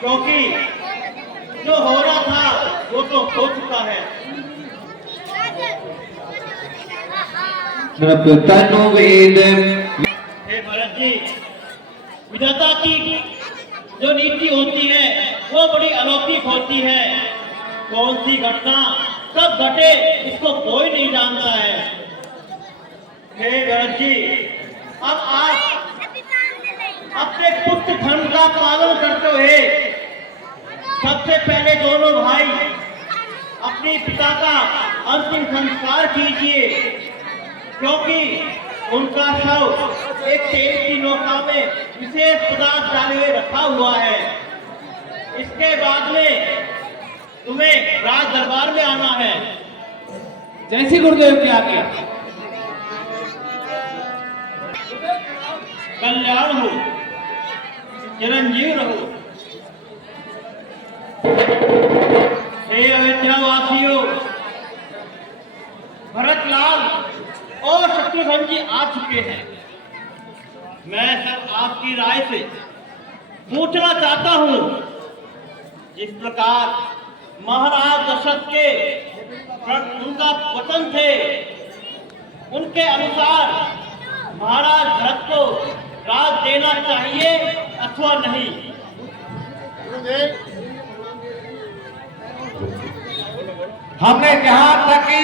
क्योंकि जो हो रहा था वो तो हो चुका है। नृपतनुवेद। हे भरत जी, विधाता की जो नीति होती है वो बड़ी अलौकिक होती है। कौन सी घटना कब घटे इसको कोई नहीं जानता है। हे भरत जी, अब आप अपने पुत्र धर्म का पालन करते हुए सबसे पहले दोनों भाई अपने पिता का अंतिम संस्कार कीजिए, क्योंकि उनका शव एक तेल की नौका में विशेष पदार्थ डाले हुए रखा हुआ है। इसके बाद में तुम्हें राज दरबार में आना है। जैसी गुरुदेव की आज्ञा। कल्याण हो, चिरंजीव रहो। हे अयोध्या वासियों, भरतलाल और शत्रुघ्न जी आ चुके हैं। मैं सब आपकी राय से पूछना चाहता हूं, जिस प्रकार महाराज दशरथ के उनका वचन थे, उनके अनुसार महाराज भरत को राज देना चाहिए अथवा नहीं। हमने जहां तक कि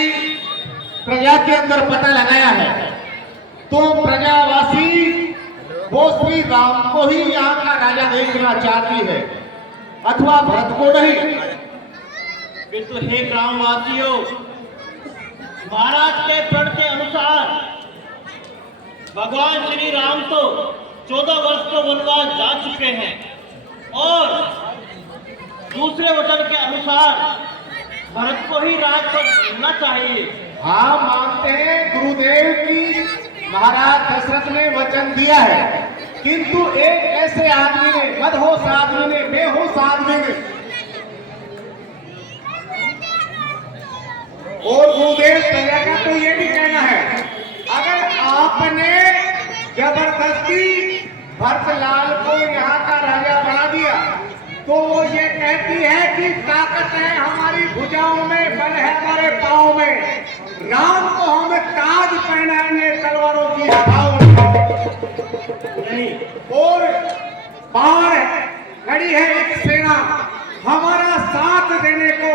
प्रजा के अंदर पता लगाया है तो प्रजावासी वो श्री राम को ही यहाँ का राजा देखना चाहती है अथवा भरत को नहीं। किंतु हे ग्रामवासियों, महाराज के प्रण के अनुसार भगवान श्री राम तो 14 वर्ष को वनवास जा चुके हैं और दूसरे वचन के अनुसार भरत को ही राज पर मिलना चाहिए। हाँ, मानते हैं गुरुदेव की महाराज दशरथ ने वचन दिया है, किंतु एक ऐसे आदमी ने, मदहोश आदमी ने, बेहोश आदमी ने और गुरुदेव प्रजा का तो ये भी कहना है, अगर आपने जबरदस्ती भरतलाल को यहाँ का राजा बना दिया तो वो ये कहती है कि ताकत है हमारी भुजाओं में, बल है हमारे पाँव में, राम को हमें ताज पहनाएंगे तलवारों की हथाओं नहीं। और बाहर खड़ी है एक सेना हमारा साथ देने को,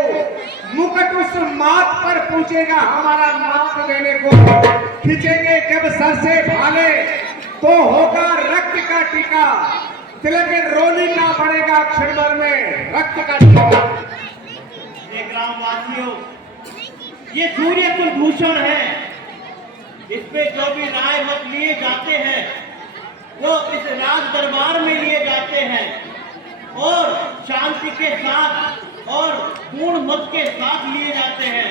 मुकुट उस माथ पर पूछेगा हमारा माथ देने को, खींचेंगे जब सर से भाले तो होगा रक्त का टीका, तिलक रोली का पड़ेगा क्षण भर में रक्त का टीका। ये ग्रामवासियों, ये सूर्य कुलभूषण है, इस पे जो भी राय मत लिए जाते हैं वो इस राज दरबार में लिए जाते हैं और शांति के साथ और पूर्ण मत के साथ लिए जाते हैं।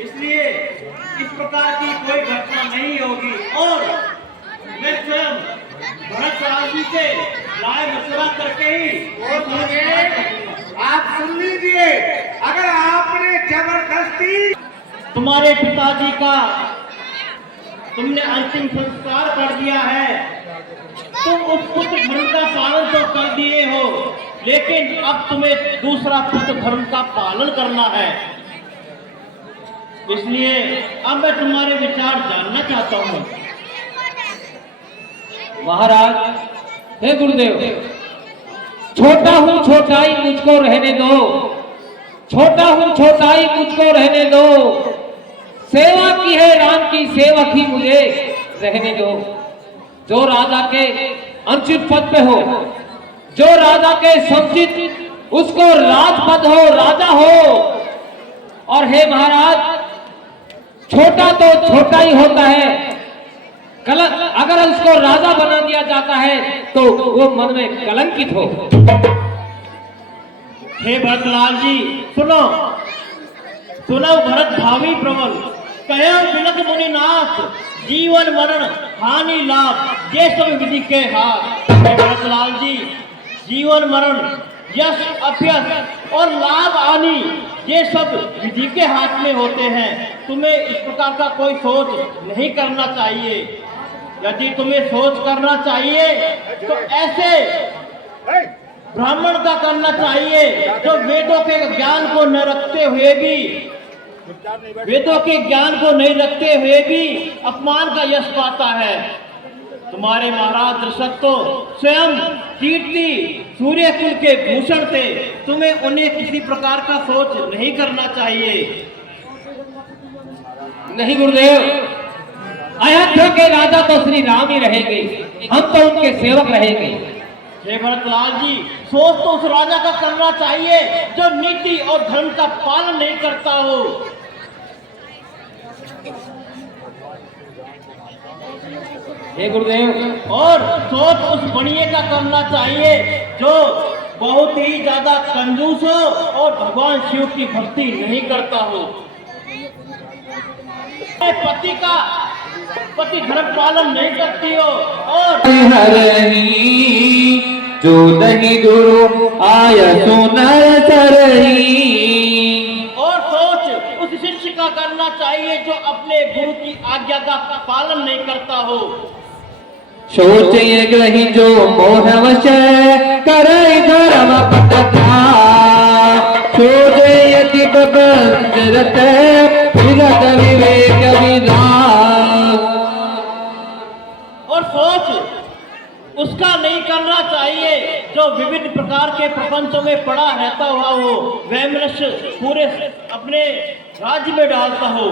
इसलिए इस प्रकार की कोई घटना नहीं होगी और मैं स्वयं भरतलाल जी से राय मशवरा करके ही आप सुन लीजिए, अगर आपने जबरदस्ती तुम्हारे पिताजी का तुमने अंतिम संस्कार कर दिया है, तुम उस पुत्र धर्म का पालन तो कर दिए हो, लेकिन अब तुम्हें दूसरा पुत्र धर्म का पालन करना है। इसलिए अब मैं तुम्हारे विचार जानना चाहता हूँ। महाराज, हे गुरुदेव, छोटा हूँ छोटाई मुझको रहने दो, छोटा हूँ छोटाई मुझको रहने दो, सेवा की है राम की सेवक ही मुझे रहने दो। जो राजा के अनुचित पद पे हो, जो राजा के समुचित उसको राजपद हो, राजा हो। और हे महाराज, छोटा तो छोटा ही होता है, अगर उसको राजा बना दिया जाता है तो वो मन में कलंकित हो। हे भरतलाल जी, सुनो सुनो भरत भावी प्रबल, कहो बिलख मुनिनाथ, जीवन मरण हानि लाभ ये सब विधि के हाथ। हे भरतलाल जी, जीवन मरण, यश अपयश और लाभ हानि ये सब विधि के हाथ में होते हैं। तुम्हें इस प्रकार का कोई सोच नहीं करना चाहिए। यदि तुम्हें सोच करना चाहिए तो ऐसे ब्राह्मण का करना चाहिए जो वेदों के ज्ञान को न रखते हुए भी वेदों के ज्ञान को नहीं रखते हुए भी अपमान का यश पाता है। तुम्हारे महाराज दशरथ तो स्वयं कीर्ति सूर्य कुल के भूषण थे, तुम्हें उन्हें किसी प्रकार का सोच नहीं करना चाहिए। नहीं गुरुदेव, अयोध्या के राजा तो श्री राम ही रहेंगे, हम तो उनके सेवक रहेंगे। हे भरतलाल जी, सोच तो उस राजा का करना चाहिए जो नीति और धर्म का पालन नहीं करता हो। हे गुरुदेव, और सोच उस बनिए का करना चाहिए जो बहुत ही ज्यादा कंजूस हो और भगवान शिव की भक्ति नहीं करता हो। पति धर्म पालन नहीं करती हो और जो नहीं गुरु आय सुनर सरही। और सोच उस शिष्य का करना चाहिए जो अपने गुरु की आज्ञा का पालन नहीं करता हो। सोच ये ग्रही जो मोहवश करे धर्म पटका, सोच यदि बंदरत विगत विवेक विधान। और सोच उसका नहीं करना चाहिए जो विविध प्रकार के प्रपंचों में पड़ा रहता हुआ हो, वह मनुष्य पूरे अपने राज्य में डालता हो।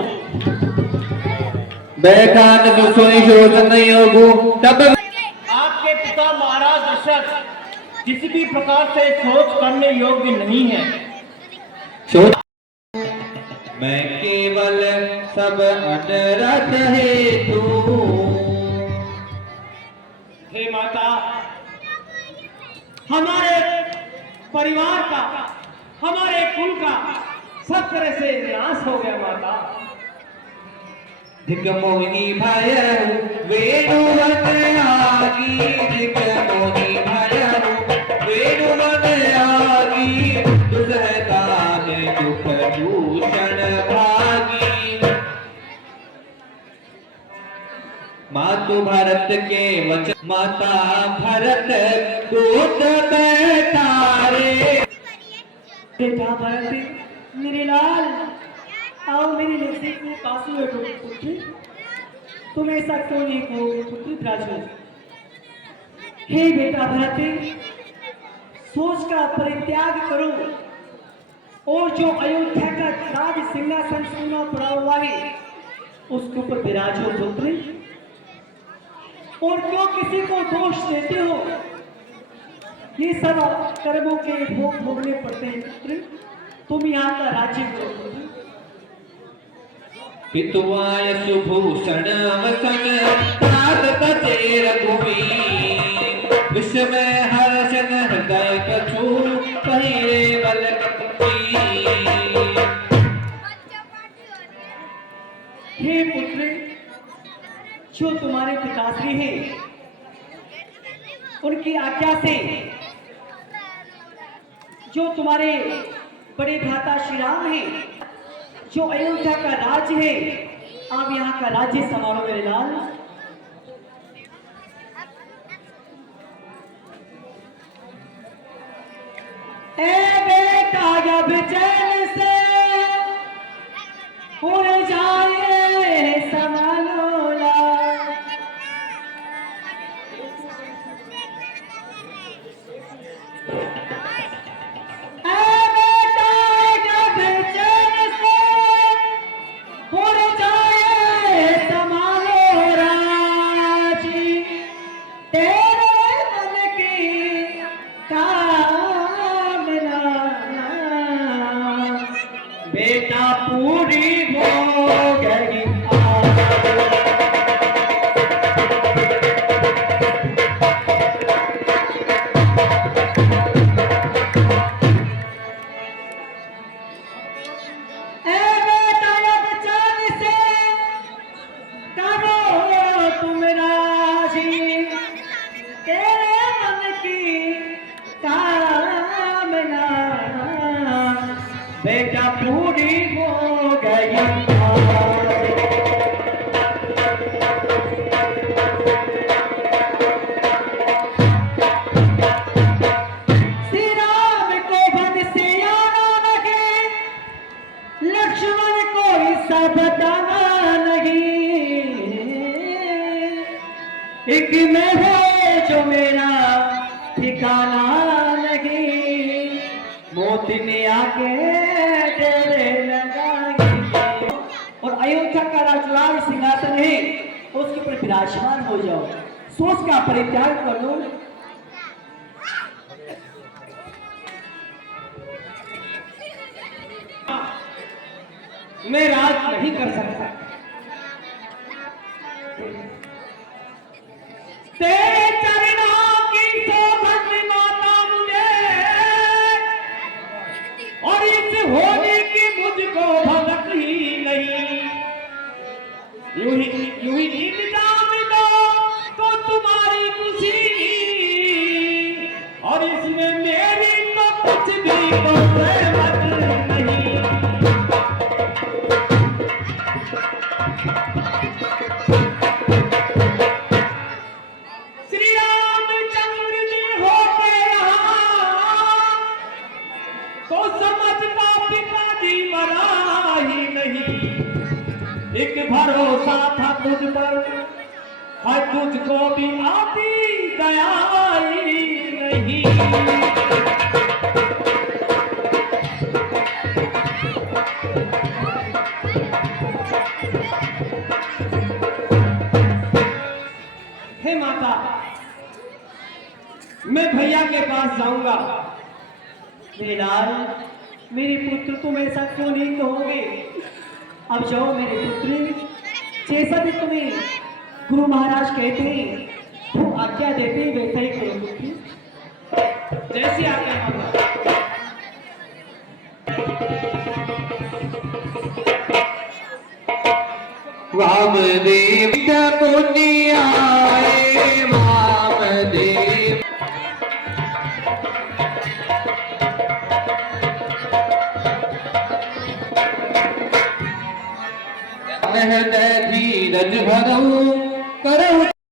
बैठान जो सोई शोधन योगु तब आपके पिता महाराज दशरथ किसी भी प्रकार से सोच करने योग्य नहीं है। सोच मैं केवल सब अनरथ हेतु। हे माता, हमारे परिवार का, हमारे कुल का सब तरह से नाश हो गया माता। धिक मोहिनी भय वेणुवन आगी, धिक मोहिनी भय वेणुवन आगी, दुसहता में दुख दूषण भागी। मातु भरत के वचन माता भरत दूत बैठारे। बेटा भरत, मेरे लाल, आओ मेरे नजदीक में पास में बैठो पुत्र। तुम ऐसा क्यों नहीं कहोगे पुत्र राजू? हे बेटा भरत, सोच का परित्याग करो और जो अयोध्या का राज सिंहासन सोना पड़ा हुआ है उसके ऊपर विराजो पुत्र। और क्यों किसी को दोष देते हो? ये सब कर्मों के भोग भोगने पड़ते हैं पुत्र। तुम यहाँ का राज्य करो। पितुआय सुभूषण वसन तात बचे रघुवी, विश्व में हर्षन हृदय कछु पहिरे बल कपी। हे पुत्र, जो तुम्हारे पिताश्री हैं उनकी आज्ञा से जो तुम्हारे बड़े भ्राता श्री राम हैं, जो अयोध्या का राज्य है, आप यहाँ का राज्य संभालो मेरे लाल। ए बेटा जब चैन से उड़ जाए संभालोला, बेटा पूरी हो गई। तुम राजी, तेरे मन की कामना बेटा पूरी हो गई। ठिकाना नहीं, मोती ने आके डेरे लगाएंगे। और अयोध्या का राजलाल सिंहासन है, उसके ऊपर विराजमान हो जाओ, सोच का परित्याग कर लो। मैं राज नहीं कर सकता। तेरे चरणों की शोभत माता मुझे, और इस होने की मुझको भगत ही नहीं। यूं ही इंतजाम दो तो तुम्हारी खुशी, और इसमें मेरी तो कुछ भी मत नहीं। श्री रामचंद्र जी होते यहाँ, तो समझता पिताजी मरा ही नहीं। एक भरोसा था तुझ पर, है तुझको भी आती दया ही नहीं। हे माता, मैं भैया के पास जाऊंगा। मेरे लाल, मेरे पुत्र तुम ऐसा क्यों नहीं कहोगे? अब जाओ मेरे पुत्री, जैसा भी तुम्हें गुरु महाराज कहते हैं, तो आज्ञा देते हैं वैसा ही करो पुत्री। जैसी आज्ञा माता। वामदेव मुनि आए, वामदेव धीरज भरऊ करऊ